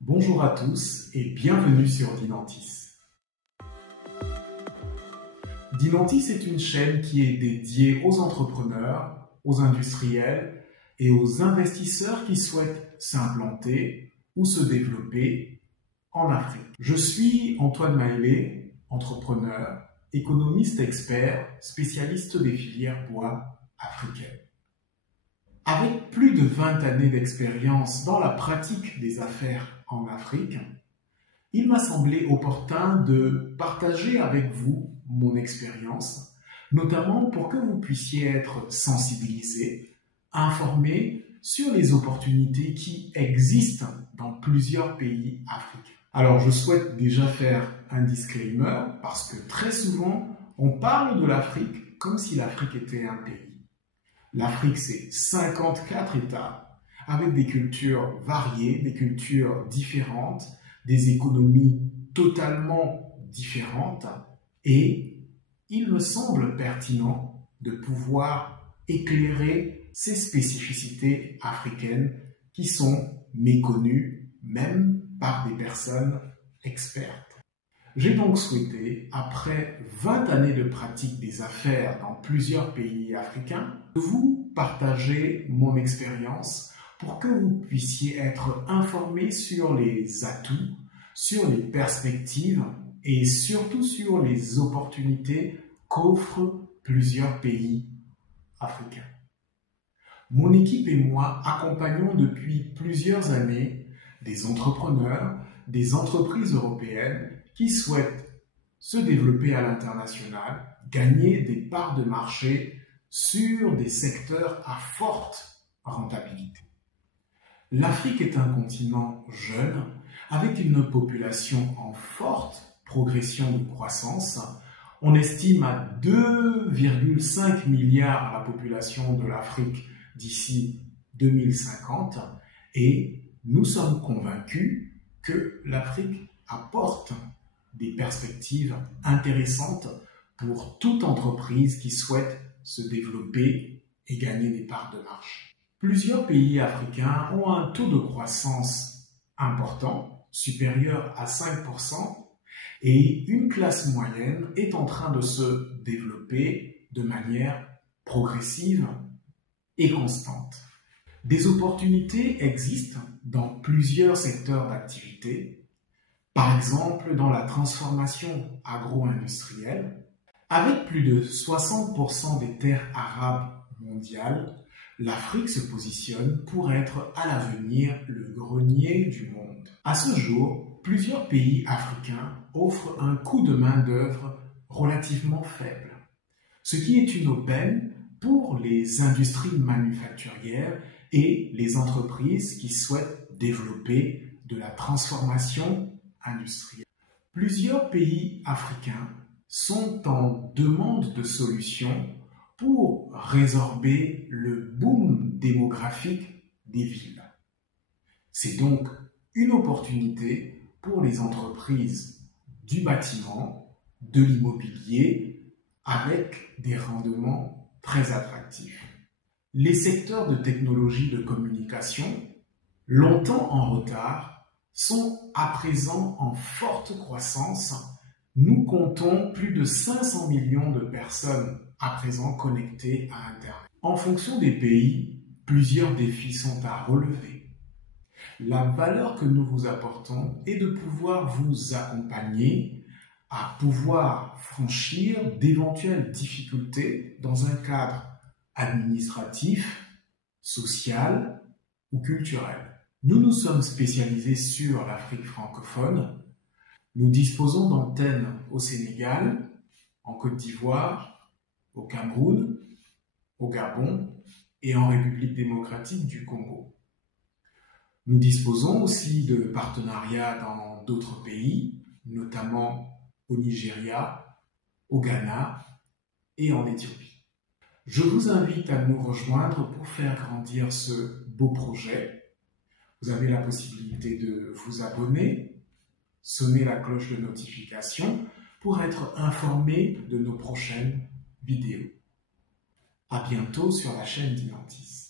Bonjour à tous et bienvenue sur Dinantis. Dinantis est une chaîne qui est dédiée aux entrepreneurs, aux industriels et aux investisseurs qui souhaitent s'implanter ou se développer en Afrique. Je suis Antoine Maélé, entrepreneur, économiste expert, spécialiste des filières bois africaines. Avec plus de 20 années d'expérience dans la pratique des affaires en Afrique, il m'a semblé opportun de partager avec vous mon expérience, notamment pour que vous puissiez être sensibilisés, informés sur les opportunités qui existent dans plusieurs pays africains. Alors, je souhaite déjà faire un disclaimer parce que très souvent, on parle de l'Afrique comme si l'Afrique était un pays. L'Afrique, c'est 54 États avec des cultures variées, des cultures différentes, des économies totalement différentes et il me semble pertinent de pouvoir éclairer ces spécificités africaines qui sont méconnues même par des personnes expertes. J'ai donc souhaité, après 20 années de pratique des affaires dans plusieurs pays africains, vous partager mon expérience pour que vous puissiez être informés sur les atouts, sur les perspectives et surtout sur les opportunités qu'offrent plusieurs pays africains. Mon équipe et moi accompagnons depuis plusieurs années des entrepreneurs, des entreprises européennes qui souhaitent se développer à l'international, gagner des parts de marché sur des secteurs à forte rentabilité. L'Afrique est un continent jeune, avec une population en forte progression de croissance. On estime à 2,5 milliards la population de l'Afrique d'ici 2050 et nous sommes convaincus que l'Afrique apporte des perspectives intéressantes pour toute entreprise qui souhaite se développer et gagner des parts de marché. Plusieurs pays africains ont un taux de croissance important, supérieur à 5%, et une classe moyenne est en train de se développer de manière progressive et constante. Des opportunités existent dans plusieurs secteurs d'activité, par exemple dans la transformation agro-industrielle. Avec plus de 60% des terres arables mondiales, l'Afrique se positionne pour être à l'avenir le grenier du monde. À ce jour, plusieurs pays africains offrent un coût de main-d'œuvre relativement faible, ce qui est une aubaine pour les industries manufacturières et les entreprises qui souhaitent développer de la transformation industrielle. Plusieurs pays africains sont en demande de solutions pour résorber le boom démographique des villes. C'est donc une opportunité pour les entreprises du bâtiment, de l'immobilier, avec des rendements très attractifs. Les secteurs de technologie de communication, longtemps en retard, sont à présent en forte croissance. Nous comptons plus de 500 millions de personnes à présent connectées à Internet. En fonction des pays, plusieurs défis sont à relever. La valeur que nous vous apportons est de pouvoir vous accompagner à pouvoir franchir d'éventuelles difficultés dans un cadre administratif, social ou culturel. Nous nous sommes spécialisés sur l'Afrique francophone. Nous disposons d'antennes au Sénégal, en Côte d'Ivoire, au Cameroun, au Gabon et en République démocratique du Congo. Nous disposons aussi de partenariats dans d'autres pays, notamment au Nigeria, au Ghana et en Éthiopie. Je vous invite à nous rejoindre pour faire grandir ce beau projet. Vous avez la possibilité de vous abonner, sonner la cloche de notification pour être informé de nos prochaines vidéos. À bientôt sur la chaîne Dinantis.